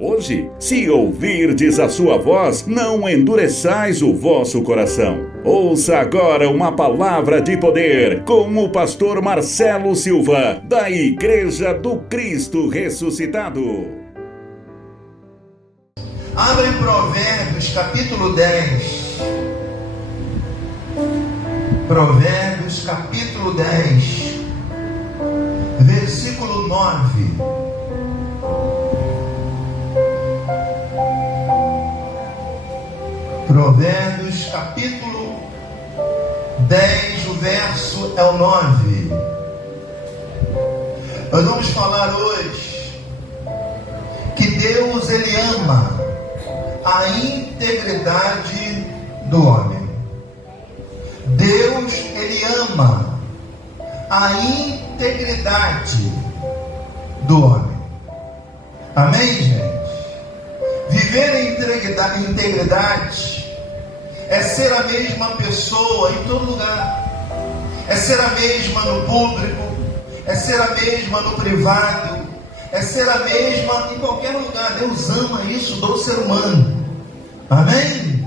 Hoje, se ouvirdes a sua voz, não endureçais o vosso coração. Ouça agora uma palavra de poder com o pastor Marcelo Silva, da Igreja do Cristo Ressuscitado. Abre Provérbios capítulo 10. Provérbios capítulo 10, versículo 9. Provérbios capítulo 10, o verso é o 9. Nós vamos falar hoje que Deus, Ele ama a integridade do homem. Deus, Ele ama a integridade do homem. Amém, gente? Viver em integridade é ser a mesma pessoa em todo lugar. É ser a mesma no público, é ser a mesma no privado, é ser a mesma em qualquer lugar. Deus ama isso do ser humano. Amém?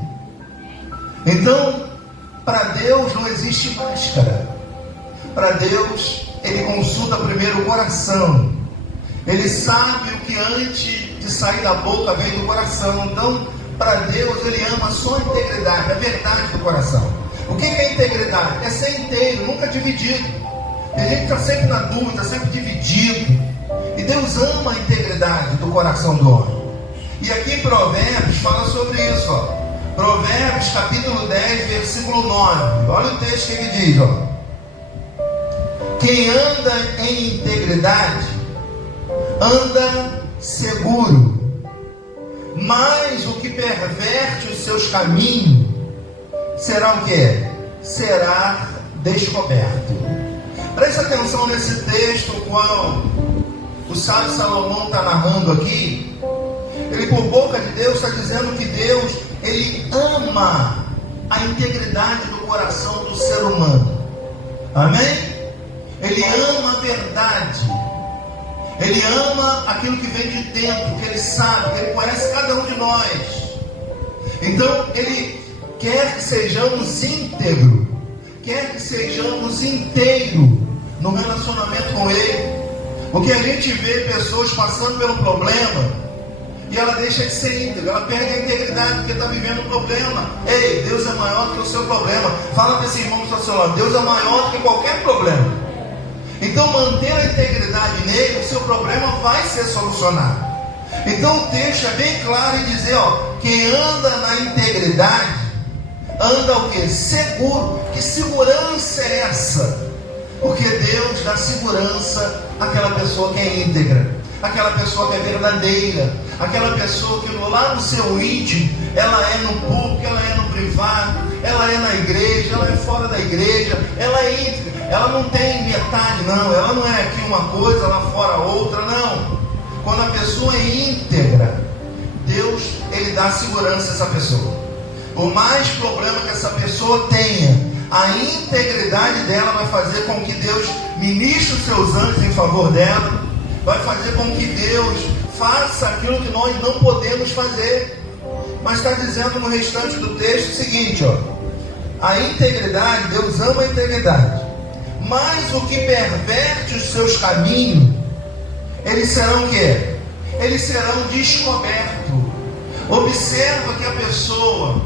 Então, para Deus não existe máscara. Para Deus, Ele consulta primeiro o coração. Ele sabe o que antes de sair da boca vem do coração. Então, para Deus, Ele ama só a integridade, a verdade do coração. O que é integridade? É ser inteiro, nunca dividido. Tem gente que está sempre na dúvida, sempre dividido. E Deus ama a integridade do coração do homem. E aqui em Provérbios fala sobre isso, ó. Provérbios capítulo 10, versículo 9. Olha o texto que ele diz, ó. Quem anda em integridade anda seguro, mas o que perverte os seus caminhos será o quê? Será descoberto. Preste atenção nesse texto, o qual o sábio Salomão está narrando aqui. Ele, por boca de Deus, está dizendo que Deus, Ele ama a integridade do coração do ser humano. Amém? Ele ama a verdade. Ele ama aquilo que vem de dentro, que Ele sabe, que Ele conhece cada um de nós. Então, Ele quer que sejamos íntegros, quer que sejamos inteiros no relacionamento com Ele. Porque a gente vê pessoas passando pelo problema e ela deixa de ser íntegra, ela perde a integridade porque está vivendo um problema. Ei, Deus é maior que o seu problema. Fala para esse irmão que está ao seu lado, Deus é maior que qualquer problema. Então, manter a integridade nele, o seu problema vai ser solucionado. Então, o texto é bem claro em dizer, ó, quem anda na integridade, anda o quê? Seguro. Que segurança é essa? Porque Deus dá segurança àquela pessoa que é íntegra, aquela pessoa que é verdadeira, aquela pessoa que lá no seu íntimo, ela é no público, ela é no privado, ela é na igreja, ela é fora da igreja, ela é íntegra. Ela não tem metade, não. Ela não é aqui uma coisa, lá fora outra, não. Quando a pessoa é íntegra, Deus, Ele dá segurança a essa pessoa. Por mais problema que essa pessoa tenha, a integridade dela vai fazer com que Deus ministre os seus anjos em favor dela, vai fazer com que Deus faça aquilo que nós não podemos fazer. Mas está dizendo no restante do texto o seguinte, ó. A integridade, Deus ama a integridade. Mas o que perverte os seus caminhos, eles serão o quê? Eles serão descobertos. Observa que a pessoa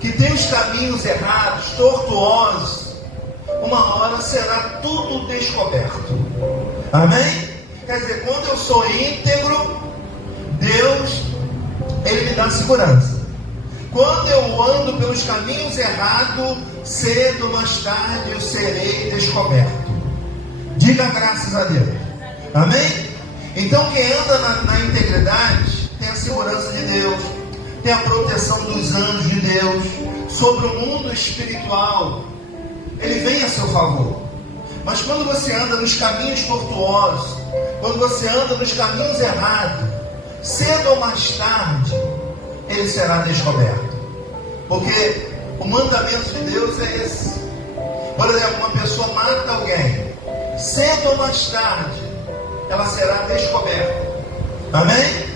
que tem os caminhos errados, tortuosos, uma hora será tudo descoberto. Amém? Quer dizer, quando eu sou íntegro, Deus, Ele me dá segurança. Quando eu ando pelos caminhos errados, cedo ou mais tarde eu serei descoberto. Diga graças a Deus. Amém? Então quem anda na integridade tem a segurança de Deus, tem a proteção dos anjos de Deus sobre o mundo espiritual. Ele vem a seu favor. Mas quando você anda nos caminhos tortuosos, quando você anda nos caminhos errados, cedo ou mais tarde ele será descoberto. Porque o mandamento de Deus é esse. Por exemplo, uma pessoa mata alguém, cedo ou mais tarde ela será descoberta. Amém?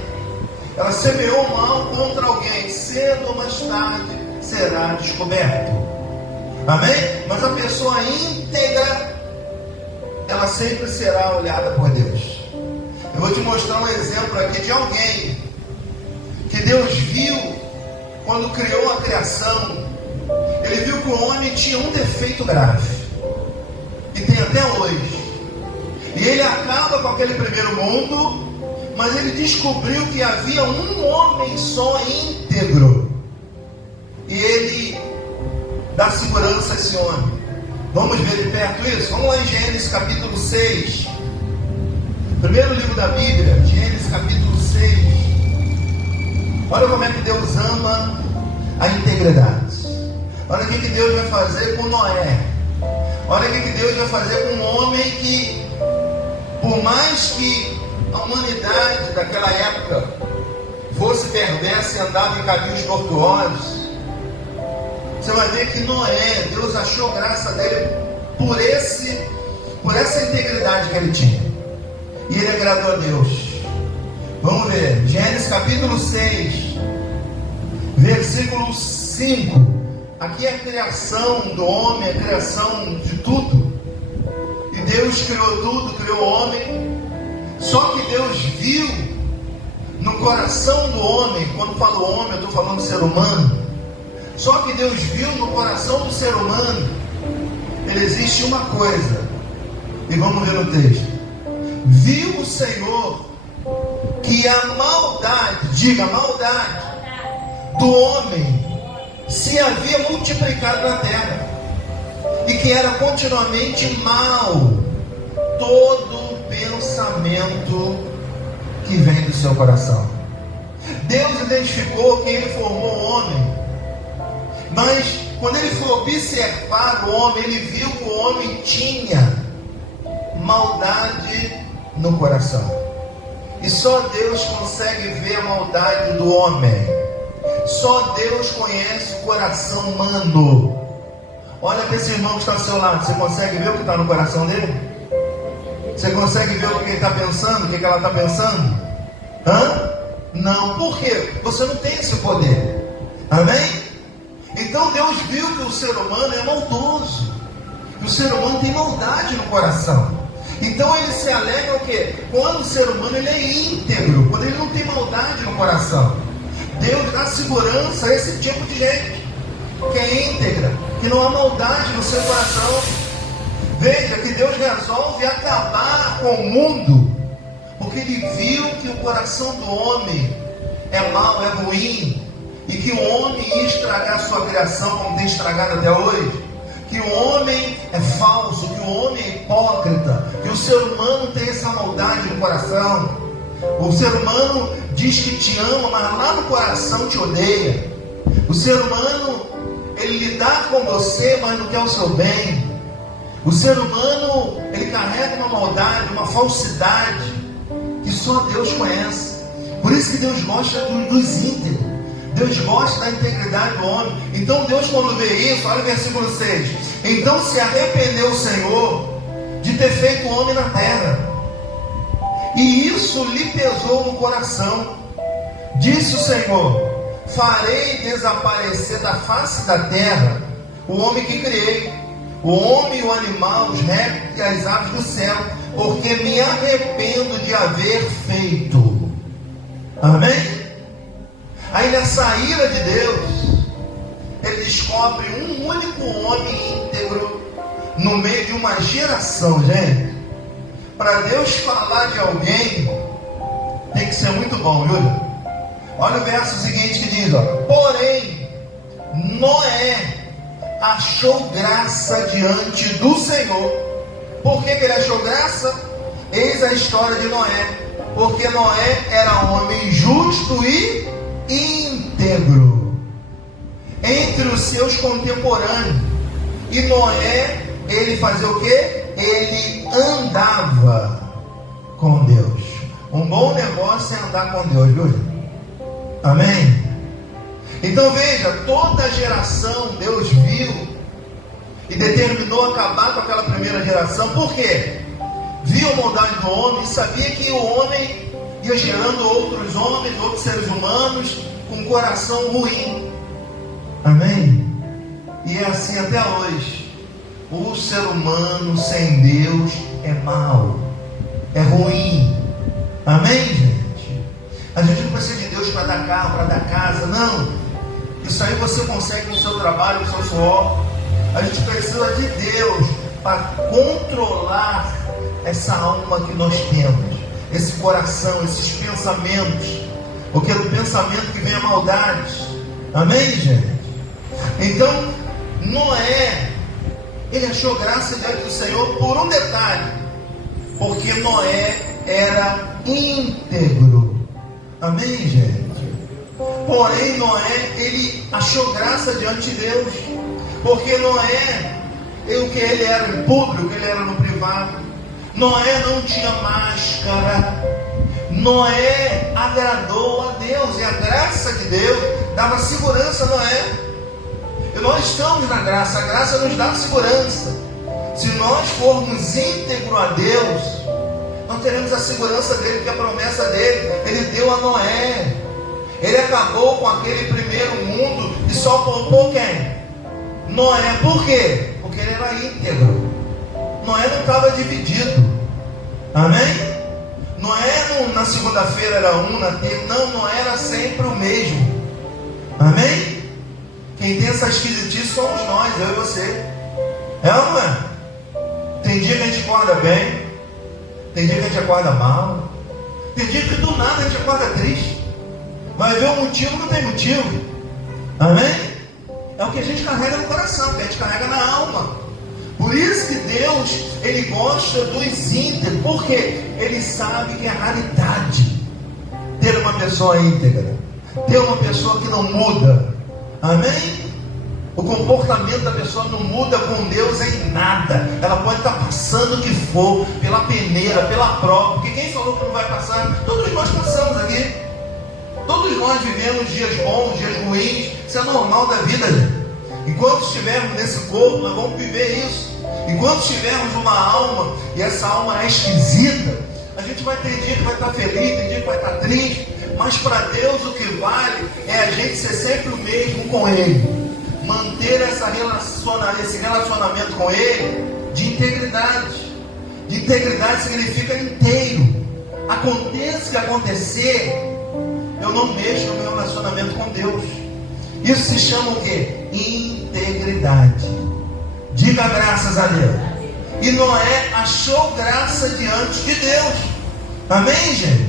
ela semeou mal contra alguém, cedo ou mais tarde será descoberto. Amém? Mas a pessoa íntegra, ela sempre será olhada por Deus. Eu vou te mostrar um exemplo aqui de alguém que Deus viu quando criou a criação. Ele viu que o homem tinha um defeito grave, e tem até hoje. E ele acaba com aquele primeiro mundo, mas ele descobriu que havia um homem só íntegro, e ele dá segurança a esse homem. Vamos ver de perto isso? Vamos lá em Gênesis capítulo 6, primeiro livro da Bíblia, Gênesis capítulo 6. Olha como é que Deus ama a integridade. Olha o que Deus vai fazer com Noé. Olha o que Deus vai fazer com um homem que, por mais que a humanidade daquela época fosse perversa e andava em caminhos tortuosos, você vai ver que Noé, Deus achou graça dele por essa integridade que ele tinha, e ele agradou a Deus. Vamos ver, Gênesis capítulo 6, versículo 5. Aqui é a criação do homem, a criação de tudo. E Deus criou tudo, criou o homem. Só que Deus viu no coração do homem, quando falo homem, eu estou falando ser humano. Só que Deus viu no coração do ser humano, ele existe uma coisa. E vamos ver no texto. Viu o Senhor que a maldade, diga maldade, do homem se havia multiplicado na terra, e que era continuamente mal todo pensamento que vem do seu coração. Deus identificou que ele formou o homem, mas quando ele foi observar o homem, ele viu que o homem tinha maldade no coração. E só Deus consegue ver a maldade do homem. Só Deus conhece o coração humano. Olha para esse irmão que está ao seu lado. Você consegue ver o que está no coração dele? Você consegue ver o que ele está pensando? O que ela está pensando? Não. Por quê? Você não tem esse poder. Amém? Então Deus viu que o ser humano é maldoso, que o ser humano tem maldade no coração. Então ele se alegra o quê? Quando o ser humano ele é íntegro, quando ele não tem maldade no coração. Deus dá segurança a esse tipo de gente que é íntegra, que não há maldade no seu coração. Veja que Deus resolve acabar com o mundo, porque ele viu que o coração do homem é mau, é ruim, e que o homem ia estragar sua criação como tem estragado até hoje, que o homem é falso, que o homem é hipócrita, que o ser humano tem essa maldade no coração. O ser humano diz que te ama, mas lá no coração te odeia. O ser humano, ele lidar com você, mas não quer o seu bem. O ser humano, ele carrega uma maldade, uma falsidade, que só Deus conhece. Por isso que Deus gosta dos íntegros. Deus gosta da integridade do homem. Então Deus, quando vê isso, olha o versículo 6. Então se arrependeu o Senhor de ter feito o homem na terra, e isso lhe pesou no coração. Disse o Senhor: farei desaparecer da face da terra o homem que criei, o homem e o animal, os répteis e as aves do céu, porque me arrependo de haver feito. Amém? Aí nessa ira de Deus, ele descobre um único homem íntegro no meio de uma geração, gente. Para Deus falar de alguém, tem que ser muito bom, viu? Olha o verso seguinte que diz, porém, Noé achou graça diante do Senhor. Por que ele achou graça? Eis a história de Noé. Porque Noé era um homem justo e íntegro entre os seus contemporâneos. E Noé, ele fazia o quê? Ele andava com Deus. Um bom negócio é andar com Deus, viu? Amém? Então veja, toda a geração Deus viu e determinou acabar com aquela primeira geração. Por quê? Viu a maldade do homem e sabia que o homem ia gerando outros homens, outros seres humanos com coração ruim. Amém? E é assim até hoje. O ser humano sem Deus é mau, é ruim. Amém, gente? A gente não precisa de Deus para dar carro, para dar casa, não. Isso aí você consegue no seu trabalho, no seu suor. A gente precisa de Deus para controlar essa alma que nós temos, esse coração, esses pensamentos, porque é do pensamento que vem a maldade. Amém, gente? Então, Noé, ele achou graça diante do Senhor por um detalhe, porque Noé era íntegro. Amém, gente? Porém, Noé, ele achou graça diante de Deus, porque Noé, o que ele era no público, ele era no privado. Noé não tinha máscara. Noé agradou a Deus, e a graça de Deus dava segurança a Noé. E nós estamos na graça, a graça nos dá segurança. Se nós formos íntegros a Deus, nós teremos a segurança dele, que a promessa dele, ele deu a Noé. Ele acabou com aquele primeiro mundo e só poupou quem? Noé. Por quê? Porque ele era íntegro. Noé não estava dividido. Amém? Noé na segunda-feira era um, na terça, não, Noé era sempre o mesmo. Amém? Quem tem essa esquisitice somos nós, eu e você. É ou não é? Tem dia que a gente acorda bem, tem dia que a gente acorda mal, tem dia que do nada a gente acorda triste. Vai ver o motivo, não tem motivo. Amém? É o que a gente carrega no coração, que a gente carrega na alma. Por isso que Deus, ele gosta dos íntegros, porque ele sabe que é raridade ter uma pessoa íntegra, ter uma pessoa que não muda. Amém? O comportamento da pessoa não muda com Deus em nada. Ela pode estar passando o que for, pela peneira, pela prova, porque quem falou que não vai passar? Todos nós passamos aqui. Todos nós vivemos dias bons, dias ruins. Isso é normal da vida, gente. Enquanto estivermos nesse corpo, nós vamos viver isso. Enquanto tivermos uma alma, e essa alma é esquisita, a gente vai ter dia que vai estar feliz, tem dia que vai estar triste. Mas para Deus o que vale é a gente ser sempre o mesmo com Ele. Manter esse relacionamento com Ele de integridade. De integridade significa inteiro. Aconteça o que acontecer, eu não mexo no meu relacionamento com Deus. Isso se chama o quê? Integridade. Diga graças a Deus. E Noé achou graça diante de Deus. Amém, gente?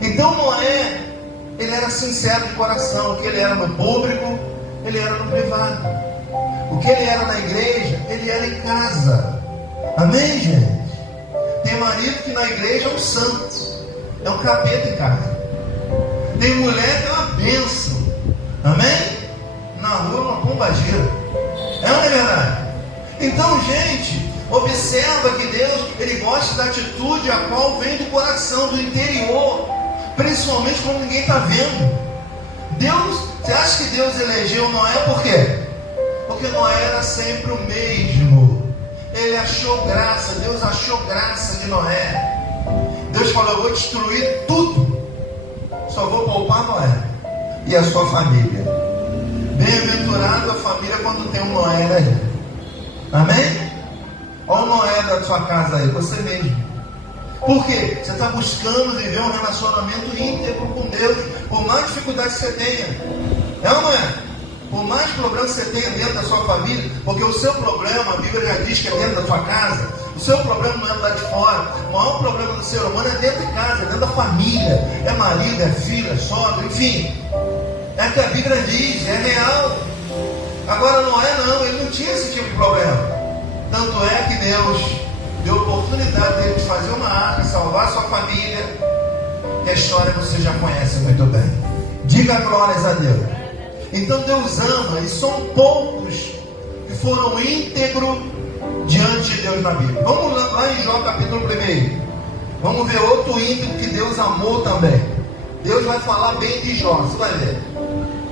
Então Noé, ele era sincero de coração. O que ele era no público, ele era no privado. O que ele era na igreja, ele era em casa. Amém, gente? Tem marido que na igreja é um santo, é um capeta em casa. Tem mulher que é uma bênção. Amém? Na rua é uma pombagira. É ou não é verdade? Então, gente, observa que Deus, ele gosta da atitude a qual vem do coração, do interior, principalmente quando ninguém está vendo. Deus, você acha que Deus elegeu Noé por quê? Porque Noé era sempre o mesmo. Ele achou graça, Deus achou graça de Noé. Deus falou: eu vou destruir tudo, só vou poupar Noé e a sua família. Bem-aventurado a família quando tem um Noé, né? Amém? Olha o Noé da sua casa aí, você mesmo. Por quê? Você está buscando viver um relacionamento íntegro com Deus, por mais dificuldade que você tenha. É ou não é? Por mais problemas que você tenha dentro da sua família, porque o seu problema, a Bíblia já diz que é dentro da sua casa. O seu problema não é lá de fora. O maior problema do ser humano é dentro de casa, é dentro da família. É marido, é filho, é sogra, enfim. É o que a Bíblia diz, é real. Agora Noé não, ele não tinha esse tipo de problema. Tanto é que Deus deu oportunidade dele de fazer uma arca, salvar sua família. E a história você já conhece muito bem. Diga glórias a Deus. Então Deus ama, e são poucos que foram íntegros diante de Deus na Bíblia. Vamos lá em Jó capítulo 1. Vamos ver outro íntegro que Deus amou também. Deus vai falar bem de Jó, você vai ver.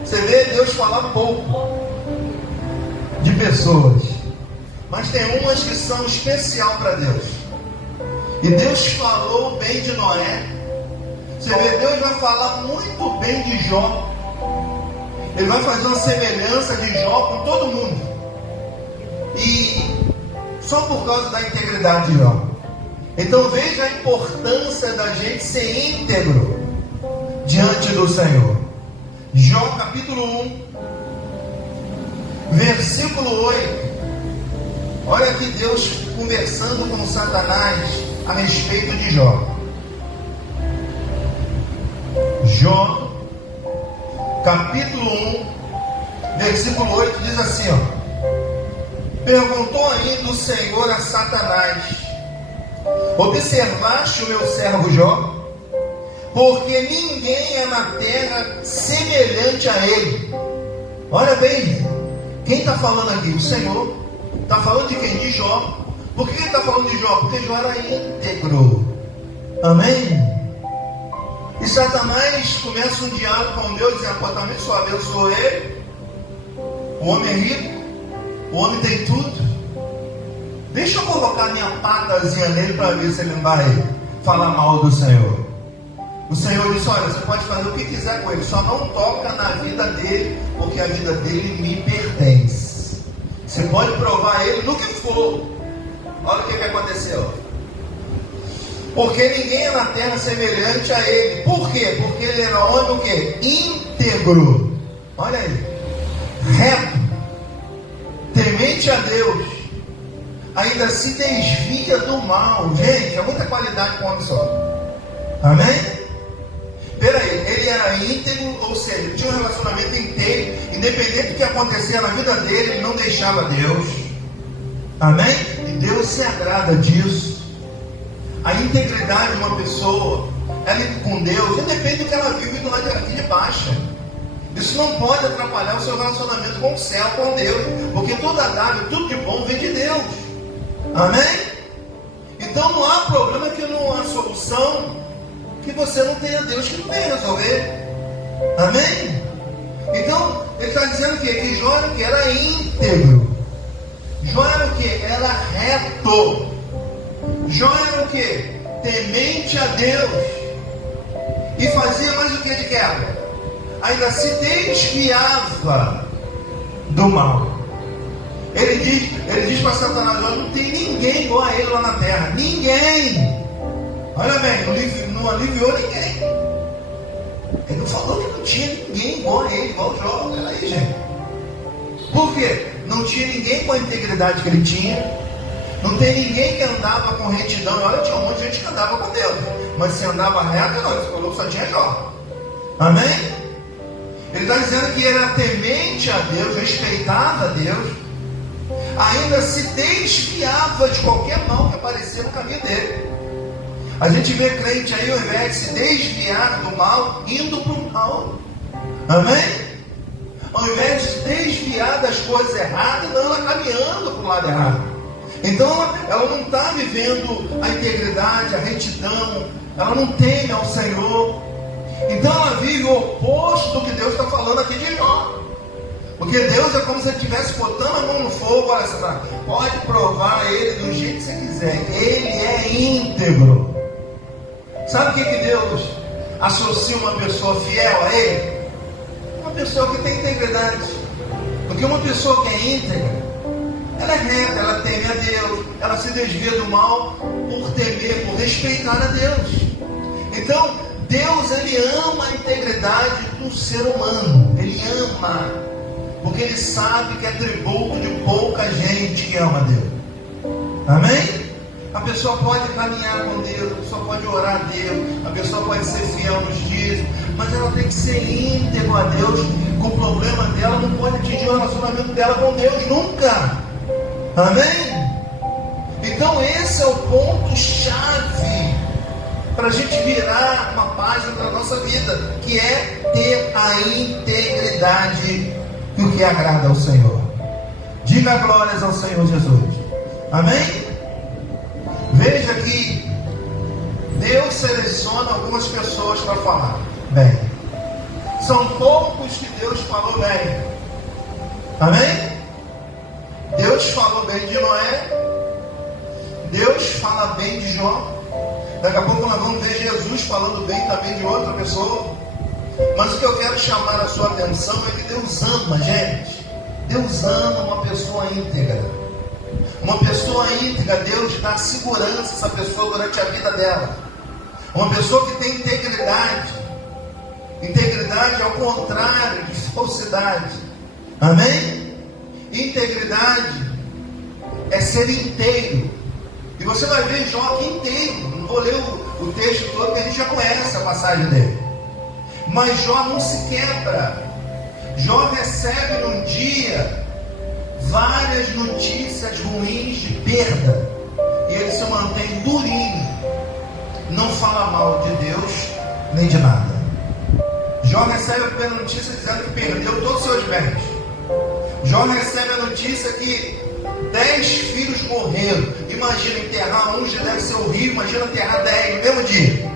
Você vê Deus falar pouco de pessoas, mas tem umas que são especial para Deus. E Deus falou bem de Noé. Você vê, Deus vai falar muito bem de Jó. Ele vai fazer uma semelhança de Jó com todo mundo. E só por causa da integridade de Jó. Então veja a importância da gente ser íntegro diante do Senhor. Jó capítulo 1, versículo 8. Olha aqui Deus conversando com Satanás a respeito de Jó. Jó capítulo 1, versículo 8 diz assim, ó: perguntou ainda o Senhor a Satanás: observaste o meu servo Jó? Porque ninguém é na terra semelhante a ele. Olha bem, quem está falando aqui? O Senhor. Está falando de quem? De Jó. Por que ele está falando de Jó? Porque Jó era íntegro. Amém? E Satanás começa um diálogo com Deus, dizendo: pô, também só abençoou ele. O homem é rico, o homem tem tudo. Deixa eu colocar minha patazinha nele para ver se ele não vai falar mal do Senhor. O Senhor disse: olha, você pode fazer o que quiser com ele, só não toca na vida dele, porque a vida dele me pertence. Você pode provar ele no que for. Olha o que aconteceu. Porque ninguém é na terra semelhante a ele. Por quê? Porque ele era homem o quê? Íntegro. Olha aí. Reto. Temente a Deus. Ainda se desvia do mal. Gente, é muita qualidade com o homem só. Amém? Peraí, ele era íntegro, ou seja, ele tinha um relacionamento inteiro, independente do que acontecia na vida dele, ele não deixava Deus. Amém? E Deus se agrada disso. A integridade de uma pessoa, ela com Deus, independe do que ela vive do lado aqui de baixo. Isso não pode atrapalhar o seu relacionamento com o céu, com Deus, porque toda dádiva, tudo de bom vem de Deus. Amém? Então não há problema, que não há solução que você não tenha Deus que não venha resolver. Amém? Então, ele está dizendo o quê? Que Jó era o quê? Era íntegro. Jó era o quê? Era reto. Jó era o quê? Temente a Deus. E fazia mais o que de quebra? Ainda se desviava do mal. Ele diz para Satanás: não tem ninguém igual a ele lá na terra. Ninguém. Olha bem, não aliviou ninguém. Ele não falou que não tinha ninguém igual a ele, igual o Jó. Peraí, gente. Por quê? Não tinha ninguém com a integridade que ele tinha. Não tem ninguém que andava com retidão. E olha, tinha um monte de gente que andava com Deus. Mas se andava reto, não. Ele falou que só tinha Jó. Amém? Ele está dizendo que era temente a Deus, respeitava a Deus. Ainda se desviava de qualquer mal que aparecia no caminho dele. A gente vê crente aí, ao invés de se desviar do mal, indo para o mal. Amém? Ao invés de se desviar das coisas erradas, não, ela caminhando para o lado errado. Então ela não está vivendo a integridade, a retidão. Ela não teme ao Senhor. Então ela vive o oposto do que Deus está falando aqui de Jó. Porque Deus é como se ele estivesse botando a mão no fogo. Olha, você pode provar ele do jeito que você quiser. Ele é íntegro. Sabe o que Deus associa uma pessoa fiel a ele? Uma pessoa que tem integridade. Porque uma pessoa que é íntegra, ela é reta, ela teme a Deus, ela se desvia do mal por temer, por respeitar a Deus. Então, Deus, ele ama a integridade do ser humano. Ele ama, porque ele sabe que é tributo de pouca gente que ama Deus. Amém? A pessoa pode caminhar com Deus, a pessoa pode orar a Deus, a pessoa pode ser fiel nos dias, mas ela tem que ser íntegro a Deus. Com o problema dela, não pode atingir o relacionamento dela com Deus nunca. Amém? Então esse é o ponto-chave para a gente virar uma página da nossa vida, que é ter a integridade e o que agrada ao Senhor. Diga glórias ao Senhor Jesus. Amém? Veja que Deus seleciona algumas pessoas para falar bem. São poucos que Deus falou bem. Amém? Deus falou bem de Noé. Deus fala bem de Jó. Daqui a pouco nós vamos ver Jesus falando bem também de outra pessoa. Mas o que eu quero chamar a sua atenção é que Deus ama, gente. Deus ama uma pessoa íntegra. Uma pessoa íntegra, Deus dá segurança a essa pessoa durante a vida dela. Uma pessoa que tem integridade. Integridade é o contrário de falsidade. Amém? Integridade é ser inteiro. E você vai ver Jó aqui inteiro. Não vou ler o texto todo, porque a gente já conhece a passagem dele. Mas Jó não se quebra. Jó recebe num dia várias notícias ruins de perda. E ele se mantém durinho. Não fala mal de Deus, nem de nada. Jó recebe a primeira notícia dizendo que perdeu todos os seus bens. Jó recebe a notícia que 10 filhos morreram. Imagina enterrar um, já deve ser horrível. Imagina enterrar 10 no mesmo dia.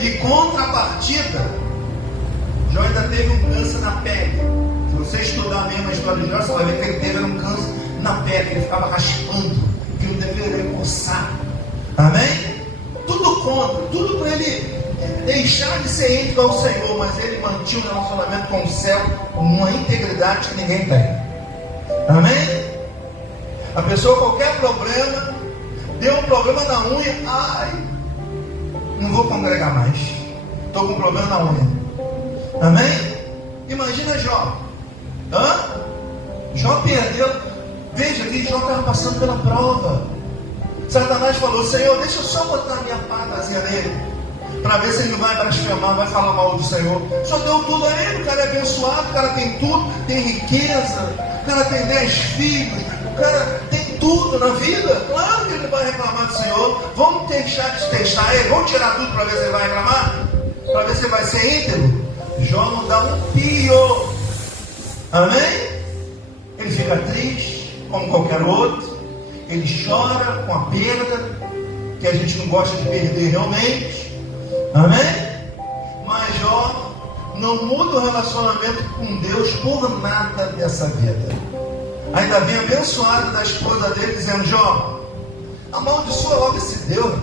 E contrapartida, Jó ainda teve um câncer na pele. Se você estudar mesmo a história de Jó, você vai ver que ele teve um câncer na pele, que ele ficava raspando, que não deveria coçar. Amém? Tudo contra, tudo para ele deixar de ser íntegro ao Senhor, mas ele mantinha um relacionamento com o céu, uma integridade que ninguém tem. Amém? A pessoa, qualquer problema, deu um problema na unha, não vou congregar mais, estou com um problema na unha. Amém? Imagina Jó. Jó perdeu. Veja que Jó estava passando pela prova. Satanás falou: Senhor, deixa eu só botar a minha padazinha nele, para ver se ele não vai blasfemar, vai falar mal do Senhor. Só deu tudo a ele. O cara é abençoado, o cara tem tudo, tem riqueza, o cara tem 10 filhos, o cara tem tudo na vida. Claro que ele vai reclamar do Senhor. Vamos deixar de testar ele, vamos tirar tudo para ver se ele vai reclamar, para ver se ele vai ser íntegro. Jó não dá um pio. Amém? Ele fica triste, como qualquer outro. Ele chora com a perda, que a gente não gosta de perder realmente. Amém? Mas Jó não muda o relacionamento com Deus por nada dessa vida. Ainda bem abençoado da esposa dele, dizendo: Jó, amaldiçoa logo esse Deus.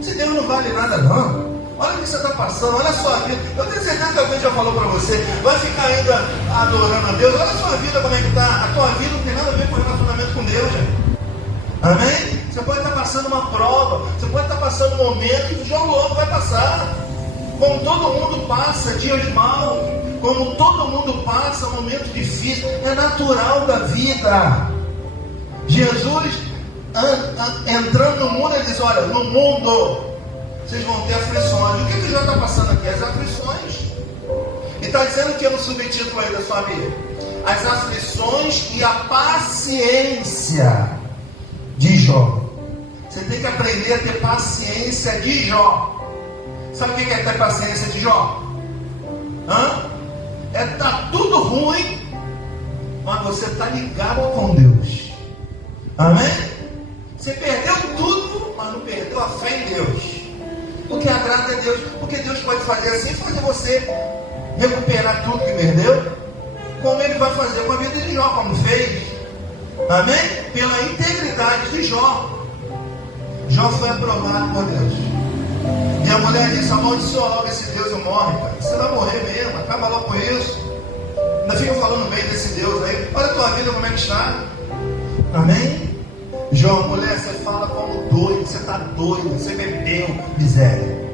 Esse Deus não vale nada não. Olha o que você está passando, olha a sua vida. Eu tenho certeza que alguém já falou para você: vai ficar ainda adorando a Deus. Olha a sua vida, como é que está. A tua vida não tem nada a ver com o relacionamento com Deus, gente. Amém? Você pode estar passando uma prova, você pode estar passando um momento que o Jó logo vai passar. Como todo mundo passa dias maus, como todo mundo passa um momento difícil, é natural da vida. Jesus, entrando no mundo, ele diz: olha, no mundo vocês vão ter aflições. O que o Jó está passando aqui? As aflições. E está dizendo que é no subtítulo aí da sua Bíblia: as aflições e a paciência de Jó. Você tem que aprender a ter paciência de Jó. Sabe o que é ter paciência de Jó? É estar tudo ruim, mas você está ligado com Deus. Amém? Você perdeu tudo, mas não perdeu a fé em Deus. O que agrada a Deus, porque Deus pode fazer assim, fazer você recuperar tudo que perdeu, como Ele vai fazer com a vida de Jó, como fez. Amém? Pela integridade de Jó. Jó foi aprovado por Deus. E a mulher disse: amaldiçoa logo esse Deus e morre, cara. Você vai morrer mesmo, acaba logo com isso. Ainda fica falando bem desse Deus aí. Olha a tua vida como é que está. Amém? Jó, mulher, você fala como doido, você está doido, você bebeu, miséria.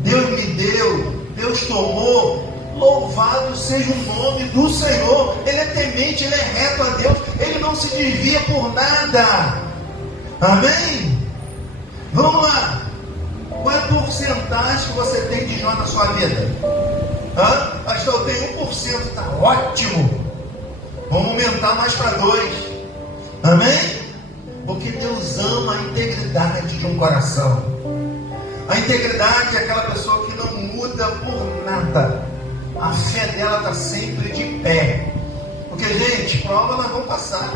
Deus me deu, Deus tomou. Louvado seja o nome do Senhor. Ele é temente, ele é reto a Deus, ele não se desvia por nada. Amém? Vamos lá. Qual é a porcentagem que você tem de Jó na sua vida? Pastor, eu tenho 1%, está ótimo. Vamos aumentar mais para 2%. Amém? Porque Deus ama a integridade de um coração. A integridade é aquela pessoa que não muda por nada. A fé dela está sempre de pé. Porque, gente, prova nós vamos passar,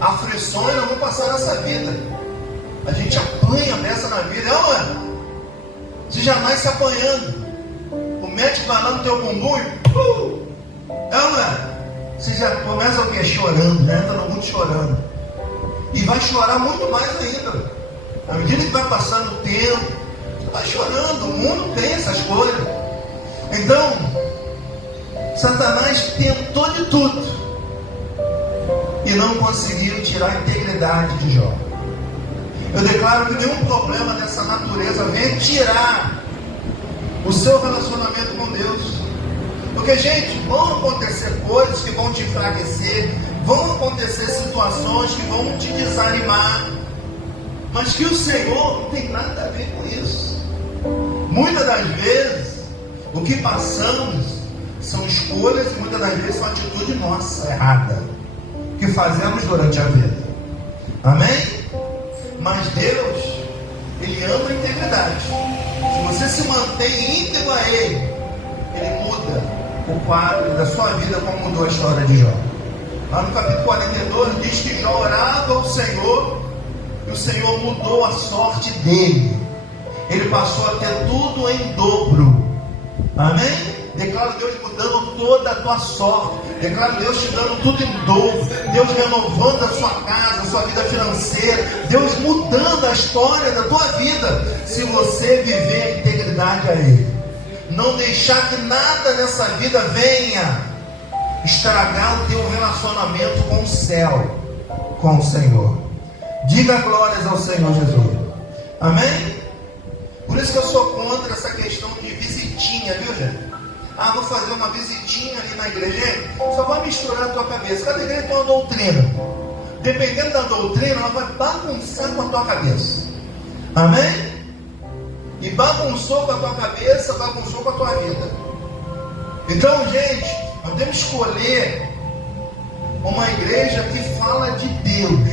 aflições nós vamos passar nessa vida. A gente apanha dessa na vida, não é? Você jamais se apanhando. O médico vai lá no teu bumbum e não é? Você já começa o quê? Chorando, né? Entra no mundo chorando. E vai chorar muito mais ainda. À medida que vai passando o tempo, vai chorando. O mundo tem essas coisas. Então, Satanás tentou de tudo e não conseguiu tirar a integridade de Jó. Eu declaro que nenhum problema dessa natureza vem tirar o seu relacionamento com Deus. Porque, gente, vão acontecer coisas que vão te enfraquecer, vão acontecer situações que vão te desanimar, mas que o Senhor não tem nada a ver com isso. Muitas das vezes, o que passamos são escolhas e muitas das vezes são atitude nossa, errada, que fazemos durante a vida. Amém? Mas Deus, Ele ama a integridade. Se você se mantém íntegro a Ele, Ele muda o quadro da sua vida, como mudou a história de Jó. Lá no capítulo 42 diz que Jó orava ao Senhor e o Senhor mudou a sorte dele. Ele passou a ter tudo em dobro. Amém? Declaro Deus mudando toda a tua sorte. Declaro Deus te dando tudo em dobro. Deus renovando a sua casa, a sua vida financeira. Deus mudando a história da tua vida, se você viver a integridade a Ele. Não deixar que nada nessa vida venha estragar o teu relacionamento com o céu, com o Senhor. Diga glórias ao Senhor Jesus. Amém? Por isso que eu sou contra essa questão de visitinha, viu, gente? Ah, vou fazer uma visitinha ali na igreja. Só vai misturar a tua cabeça. Cada igreja tem uma doutrina. Dependendo da doutrina, ela vai bagunçar com a tua cabeça. Amém? E bagunçou com a tua cabeça, bagunçou com a tua vida. Então, gente, nós temos que escolher uma igreja que fala de Deus,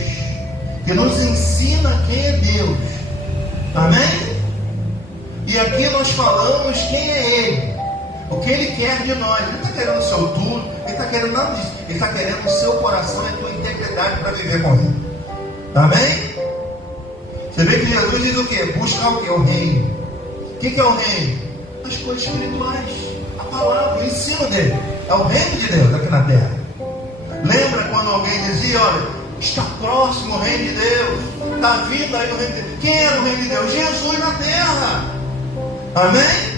que nos ensina quem é Deus. Amém? E aqui nós falamos quem é Ele, o que Ele quer de nós. Ele não está querendo o seu tudo, Ele está querendo nada disso. Ele está querendo o seu coração e a tua integridade para viver com Ele. Amém? Você vê que Jesus diz o quê? Buscar o quê? O reino. O que é o reino? As coisas espirituais, a palavra, o ensino dele. É o reino de Deus aqui na terra. Lembra quando alguém dizia, olha, está próximo o reino de Deus, está vindo aí o reino de Deus. Quem era o reino de Deus? Jesus na terra. Amém?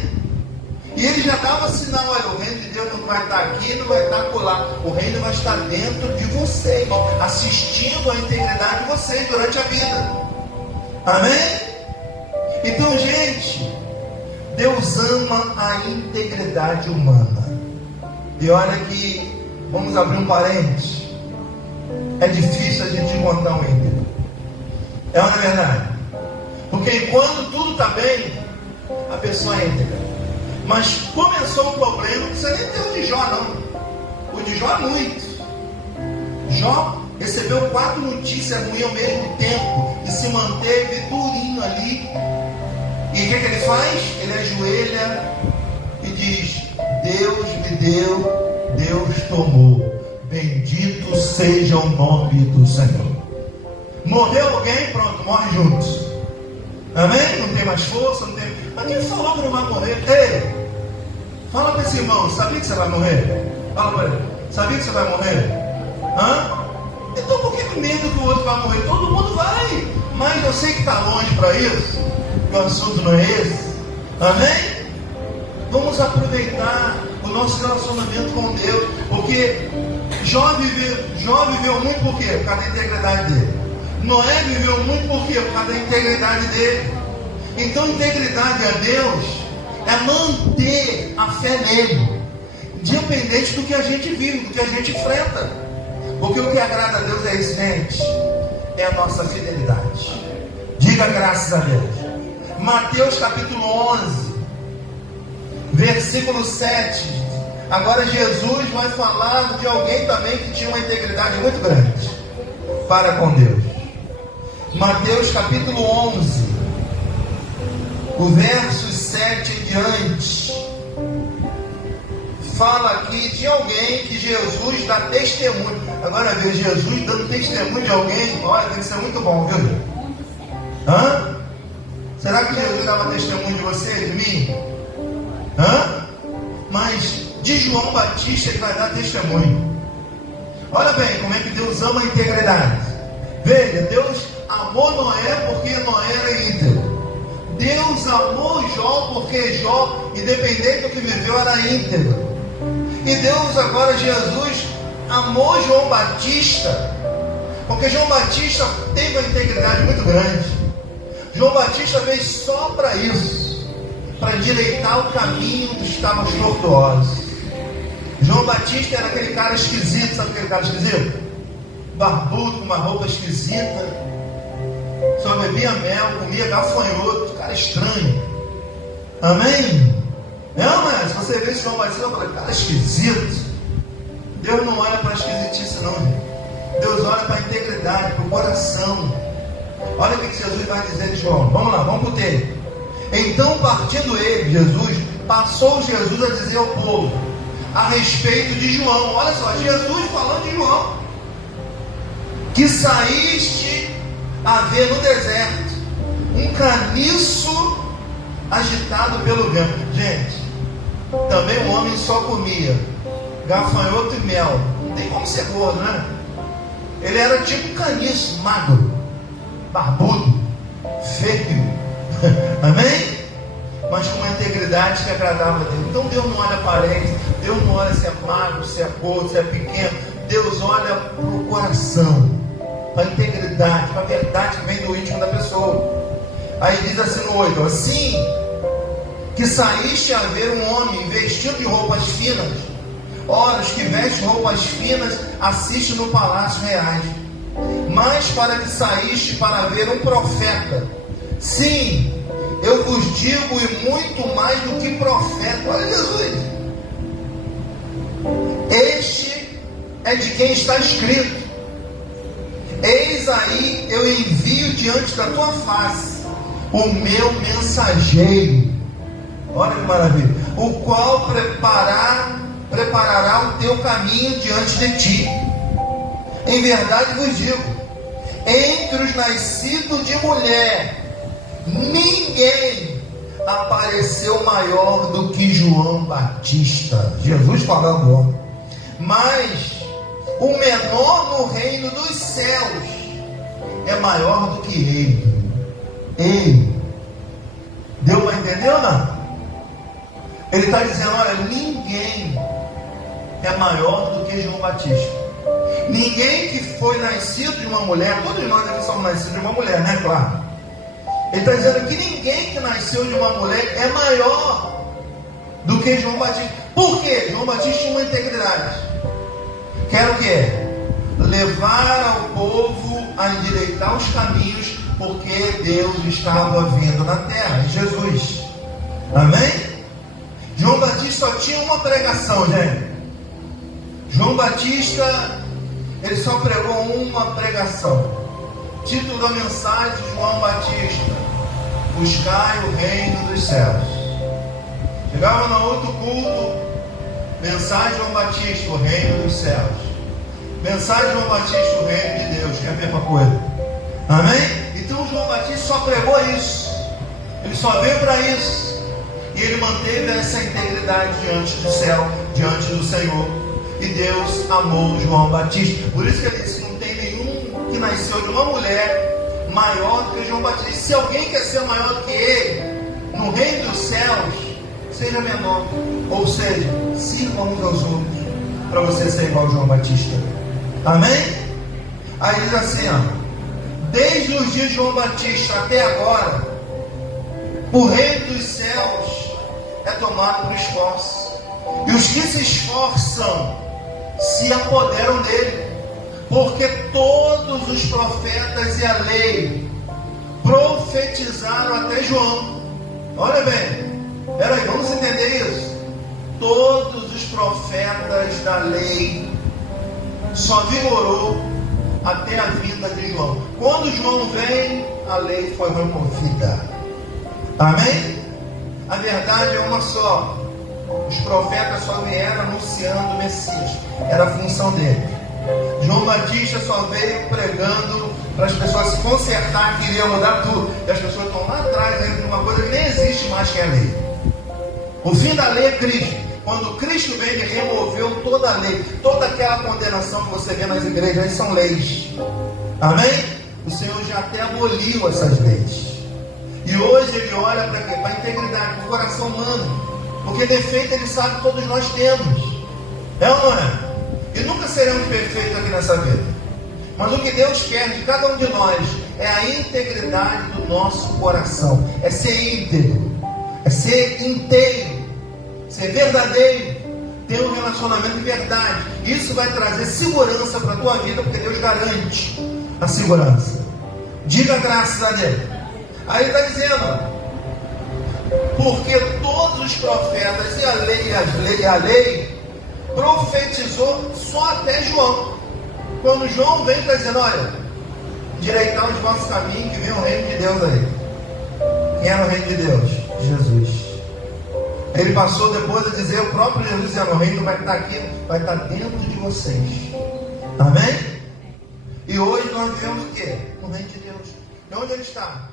E ele já dava sinal, olha, o reino de Deus não vai estar aqui, não vai estar acolá. O reino vai estar dentro de vocês, assistindo a integridade de vocês durante a vida. Amém? Então, gente, Deus ama a integridade humana. E olha que, vamos abrir um parênteses, é difícil a gente encontrar um íntegro. É uma verdade. Porque enquanto tudo está bem, a pessoa é íntegra. Mas começou um problema, não precisa nem ter o de Jó, não. O de Jó é muito. Jó recebeu 4 notícias ruins ao mesmo tempo e se manteve durinho ali. E o que ele faz? Ele ajoelha e diz: Deus me deu, Deus tomou. Bendito seja o nome do Senhor. Morreu alguém, pronto, morre juntos. Amém? Não tem mais força, não tem. Mas quem falou que não vai morrer? Ei, fala para esse irmão, sabia que você vai morrer? Fala para ele, sabia que você vai morrer? Hã? Então por que medo que o outro vai morrer? Todo mundo vai, mas eu sei que está longe para isso, que o assunto não é esse. Amém? Vamos aproveitar o nosso relacionamento com Deus, porque Jó viveu muito por quê? Por causa da integridade dele. Noé viveu muito por quê? Por causa da integridade dele. Então, integridade a Deus é manter a fé nele, independente do que a gente vive, do que a gente enfrenta. Porque o que agrada a Deus é isso, gente, é a nossa fidelidade. Diga graças a Deus. Mateus capítulo 11, versículo 7. Agora Jesus vai falar de alguém também que tinha uma integridade muito grande para com Deus. Mateus capítulo 11, o verso 7 em diante, fala aqui de alguém que Jesus dá testemunho. Agora ver Jesus dando testemunho de alguém, olha, tem que ser muito bom, viu? Hã? Será que Jesus dava testemunho de você, de mim? Hã? Mas de João Batista ele vai dar testemunho. Olha bem como é que Deus ama a integridade. Veja, Deus amou Noé porque Noé era íntegro. Deus amou Jó porque Jó, independente do que viveu, era íntegro. E Deus, agora Jesus, amou João Batista porque João Batista teve uma integridade muito grande. João Batista veio só para isso, para endireitar o caminho dos que estavam tortuosos. João Batista era aquele cara esquisito, sabe aquele cara esquisito? Barbudo, com uma roupa esquisita, só bebia mel, comia gafanhoto, cara estranho. Amém? Não, mas se você vê esse João Batista, você fala, cara esquisito. Deus não olha para a esquisitice não, gente. Deus olha para a integridade, para o coração. Olha o que Jesus vai dizer de João. Vamos lá, vamos para o texto. Então, partindo ele, Jesus, passou Jesus a dizer ao povo a respeito de João. Olha só, Jesus falando de João, que saíste a ver no deserto um caniço agitado pelo vento. Gente, também o homem só comia gafanhoto e mel. Não tem como ser gordo, né? Ele era tipo um caniço, magro, barbudo, feio. Amém? Mas com uma integridade que agradava a Deus. Então Deus não olha a aparência, Deus não olha se é magro, se é gordo, se é pequeno. Deus olha para o coração, para a integridade, para a verdade que vem do íntimo da pessoa. Aí diz assim no 8: assim que saíste a ver um homem vestido de roupas finas, ora, os que vestem roupas finas assistem no palácio reais. Mas para que saíste para ver um profeta, sim, eu vos digo, e muito mais do que profeta. Olha Jesus, este é de quem está escrito: eis aí eu envio diante da tua face o meu mensageiro. Olha que maravilha. O qual preparará o teu caminho diante de ti. Em verdade vos digo, entre os nascidos de mulher, ninguém apareceu maior do que João Batista. Jesus falando, mas o menor no reino dos céus é maior do que ele. Ei, deu para entender ou não? Ele está dizendo, olha, ninguém é maior do que João Batista. Ninguém que foi nascido de uma mulher, todos nós aqui somos nascidos de uma mulher, né? Claro. Ele está dizendo que ninguém que nasceu de uma mulher é maior do que João Batista. Por quê? João Batista tinha uma integridade. Quer o quê? Levar ao povo a endireitar os caminhos, porque Deus estava vindo na terra, Jesus. Amém? João Batista só tinha uma pregação, gente. João Batista, ele só pregou uma pregação. Título da mensagem de João Batista: buscai o reino dos céus. Chegava no outro culto, mensagem de João Batista: o reino dos céus. Mensagem de João Batista: o reino de Deus, que é a mesma coisa. Amém? Então João Batista só pregou isso. Ele só veio para isso. E ele manteve essa integridade diante do céu, diante do Senhor. E Deus amou João Batista. Por isso que ele disse: não tem nenhum que nasceu de uma mulher maior do que João Batista. Se alguém quer ser maior do que ele, no reino dos céus, seja menor. Ou seja, sirva uns aos outros, para você ser igual a João Batista. Amém? Aí diz assim, desde os dias de João Batista até agora, o reino dos céus é tomado por esforço. E os que se esforçam se apoderam dele, porque todos os profetas e a lei profetizaram até João. Olha bem, peraí, vamos entender isso. Todos os profetas da lei só vigorou até a vinda de João. Quando João vem, a lei foi removida. Amém? A verdade é uma só. Os profetas só vieram anunciando o Messias. Era a função dele. João Batista só veio pregando para as pessoas se consertar, queria mudar tudo. E as pessoas estão lá atrás ainda de uma coisa que nem existe mais, que é a lei. O fim da lei é Cristo. Quando Cristo veio, ele removeu toda a lei. Toda aquela condenação que você vê nas igrejas, aí são leis. Amém? o Senhor já até aboliu essas leis. E hoje Ele olha para quê? Para a integridade, para o coração humano. Porque defeito Ele sabe que todos nós temos. É ou não é? E nunca seremos perfeitos aqui nessa vida. Mas o que Deus quer de cada um de nós é a integridade do nosso coração. É ser íntegro. É ser inteiro. Ser verdadeiro. Ter um relacionamento de verdade. Isso vai trazer segurança para a tua vida, porque Deus garante a segurança. Diga graças a Deus. Aí está dizendo, porque todos os profetas e a lei profetizou só até João. Quando João vem, está dizendo, olha, endireitar os vossos caminhos, que vem o reino de Deus aí. Quem era o reino de Deus? Jesus. Ele passou depois a dizer, o próprio Jesus dizendo, o reino vai estar aqui, vai estar dentro de vocês. Amém? E hoje nós vivemos o quê? O reino de Deus. E onde ele está?